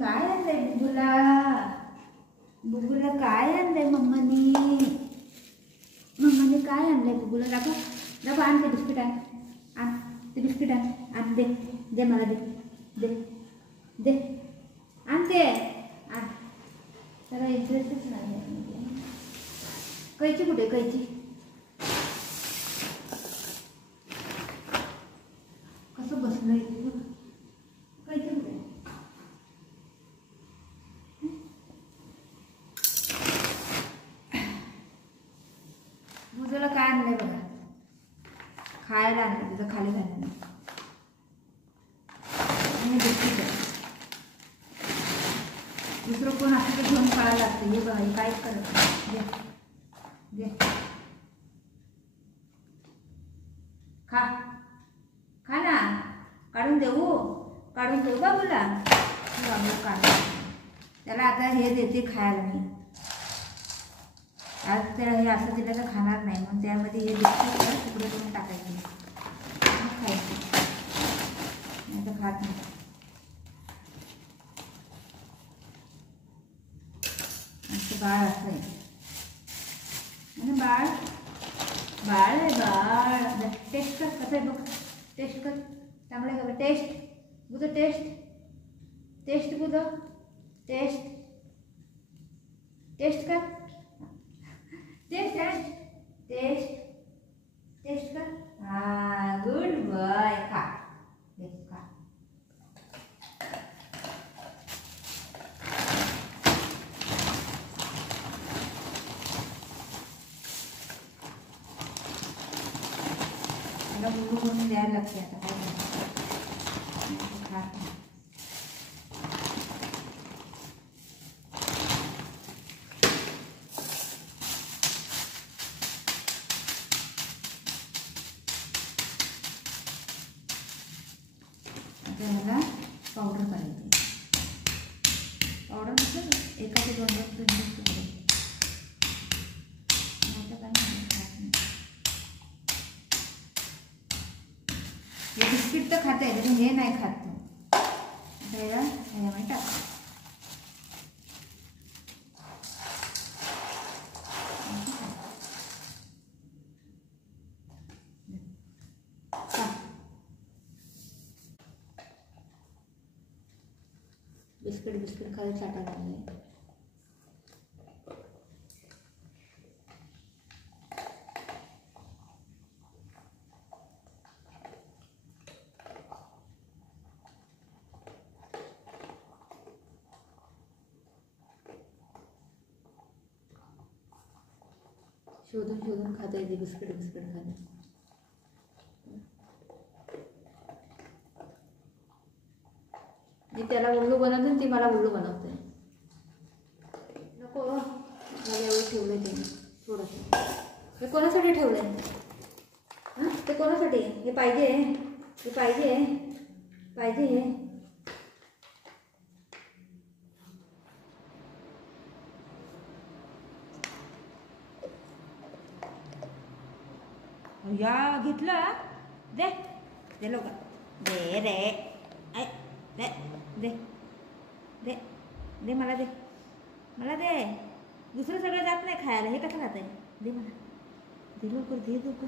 काय आणलंय बुबूला? बुबूला काय आणलंय मम्मानी? मम्माने काय आणलंय बुबूला? दाखव दाखव. आण ते बिस्किट, आण ते बिस्किट, आण दे दे मला, दे दे दे, आण ते आण. त्याला इंटरेस्टच नाही. कैची कुठे? कैची कसं बसलंय? कैची कुठे? बुजूला काय आणलंय बघा? खायला आणलं, तिथं खाली घाललं आणि बिस्किट. दुसरं कोण असं ते घेऊन पळायला लागतं. हे बघा, हे काहीच करत नाही. दे दे, खा खा ना. काढून देऊ? काढून देऊ बाबूला? बाबू काढ. त्याला आता हे देते खायला मी. आज त्याला हे असं दिलं तर खाणार नाही, म्हणून त्यामध्ये हे बिस्किट तुकडे करून टाकायचे, खायचे. नाही तर खात नाही. असं बाळ असं आहे आणि बाळ बाळ आहे. बाळ टेस्ट कर कसं आहे बघ. टेस्ट कर, चांगलं आहे का? टेस्ट बुध, टेस्ट टेस्ट बुध, टेस्ट टेस्ट कर. टेस्ट टेस्ट टेस्ट कर. हाँ, गुड बॉय. खा देख, खा. मला बुलू म्हणून द्यायला लागते आता. काय खात नाही. त्याला पावडर करायची. पावडर म्हटलं एका ते 2 तुकडे. आता काय नाही. हे बिस्किट तर खात आहे, पण हे नाही खात. त्याला ह्याच्यामध्ये टाक. बिस्किट बिस्किट खाली चाटा लागले. शोधून शोधून खाता येते बिस्किट बिस्किट खाणे. मी त्याला उल्लू बनवते, ती मला उल्लू बनवते. नको, मला एवढं ठेवलंय त्याने थोडंसं. हे कोणासाठी ठेवलंय? हां, ते कोणासाठी? हे पाहिजे, हे पाहिजे, पाहिजे. या घेतलं. दे दे लोक, दे रे. दे दे दे दे मला, दे मला, दे. दुसरं सगळं जात नाही खायला, हे कसं खात आहे? दे मला, दे लवकर, दे लवकर.